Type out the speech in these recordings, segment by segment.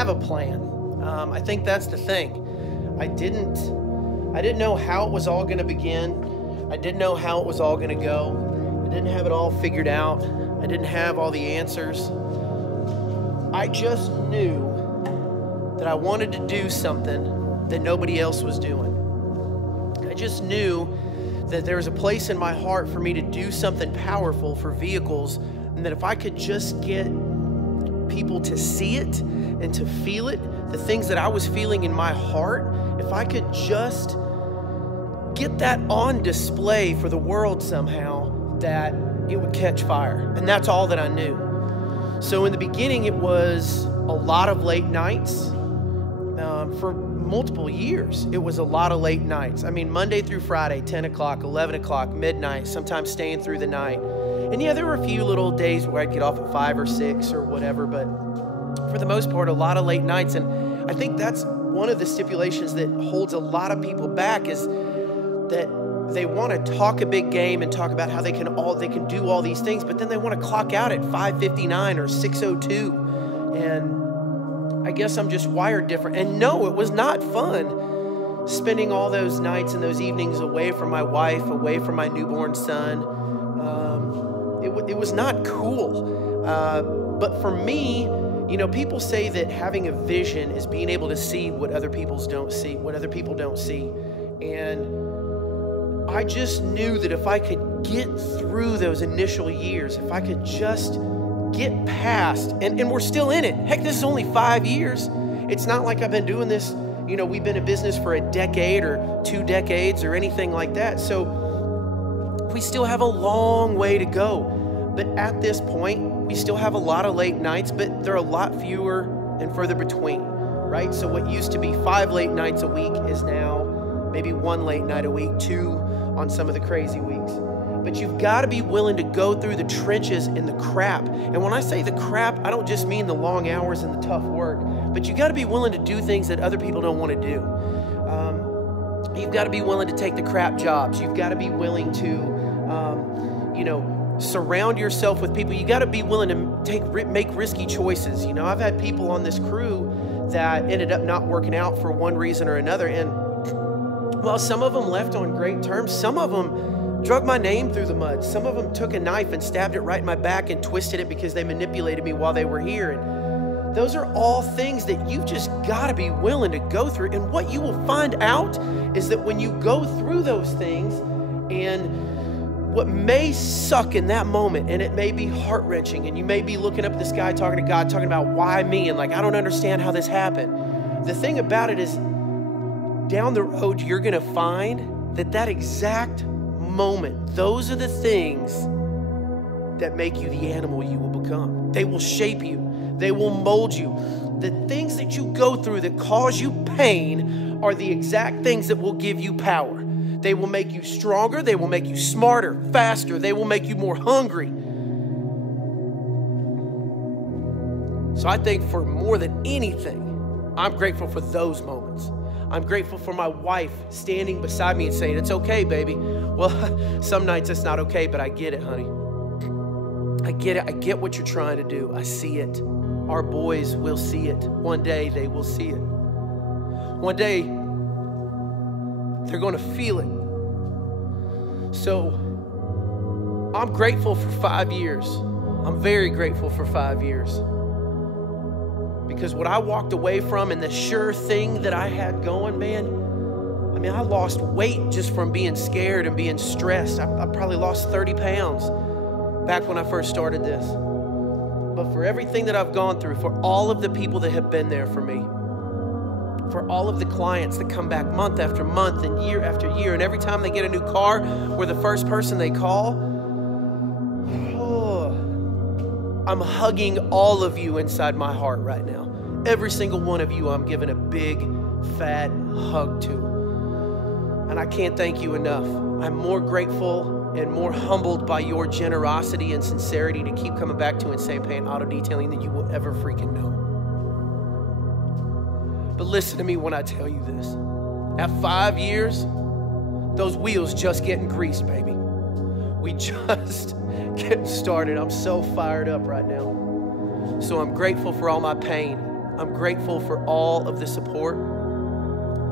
have a plan. I think that's the thing. I didn't know how it was all going to begin. I didn't know how it was all going to go. I didn't have it all figured out. I didn't have all the answers. I just knew that I wanted to do something that nobody else was doing. I just knew that there was a place in my heart for me to do something powerful for vehicles, and that if I could just get people to see it and to feel it, the things that I was feeling in my heart, if I could just get that on display for the world somehow, that it would catch fire. And that's all that I knew. So in the beginning, it was a lot of late nights. For multiple years, it was a lot of late nights. I mean, Monday through Friday, 10 o'clock, 11 o'clock, midnight, sometimes staying through the night. And yeah, there were a few little days where I'd get off at 5 or 6 or whatever, but for the most part, a lot of late nights. And I think that's one of the stipulations that holds a lot of people back, is that they want to talk a big game and talk about how they can do all these things, but then they want to clock out at 5:59 or 6:02. And I guess I'm just wired different. And no, it was not fun spending all those nights and those evenings away from my wife, away from my newborn son. It was not cool. But for me, you know, people say that having a vision is being able to see what other people don't see. And I just knew that if I could get through those initial years, if I could just get past, and we're still in it. Heck, this is only 5 years. It's not like I've been doing this, you know, we've been in business for a decade or 2 decades or anything like that. So we still have a long way to go. But at this point, we still have a lot of late nights, but they're a lot fewer and further between, right? So what used to be 5 late nights a week is now maybe 1 late night a week, 2 on some of the crazy weeks. But you've got to be willing to go through the trenches and the crap. And when I say the crap, I don't just mean the long hours and the tough work, but you got to be willing to do things that other people don't want to do. You've got to be willing to take the crap jobs. You've got to be willing to, you know, surround yourself with people. You got to be willing to make risky choices. You know, I've had people on this crew that ended up not working out for one reason or another. And while some of them left on great terms, some of them drug my name through the mud. Some of them took a knife and stabbed it right in my back and twisted it because they manipulated me while they were here. And those are all things that you've just got to be willing to go through. And what you will find out is that when you go through those things, and what may suck in that moment, and it may be heart-wrenching, and you may be looking up at the sky, talking to God, talking about why me, and like, I don't understand how this happened. The thing about it is, down the road, you're going to find that exact moment, those are the things that make you the animal you will become. They will shape you. They will mold you. The things that you go through that cause you pain are the exact things that will give you power. They will make you stronger. They will make you smarter, faster. They will make you more hungry. So I think for more than anything, I'm grateful for those moments. I'm grateful for my wife standing beside me and saying, "It's okay, baby." Well, some nights it's not okay, but I get it, honey. I get it. I get what you're trying to do. I see it. Our boys will see it. One day they will see it. One day they're going to feel it. So I'm grateful for 5 years. I'm very grateful for 5 years. Because what I walked away from and the sure thing that I had going, man, I mean, I lost weight just from being scared and being stressed. I probably lost 30 pounds back when I first started this. But for everything that I've gone through, for all of the people that have been there for me, for all of the clients that come back month after month and year after year, and every time they get a new car, we're the first person they call. I'm hugging all of you inside my heart right now. Every single one of you I'm giving a big, fat hug to. And I can't thank you enough. I'm more grateful and more humbled by your generosity and sincerity to keep coming back to Insane Paint Auto Detailing than you will ever freaking know. But listen to me when I tell you this. At 5 years, those wheels just getting greased, baby. We just getting started. I'm so fired up right now. So I'm grateful for all my pain. I'm grateful for all of the support,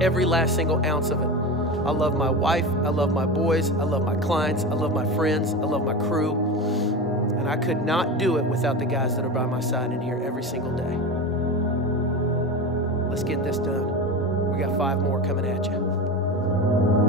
every last single ounce of it. I love my wife. I love my boys. I love my clients. I love my friends. I love my crew. And I could not do it without the guys that are by my side in here every single day. Let's get this done. We got 5 more coming at you.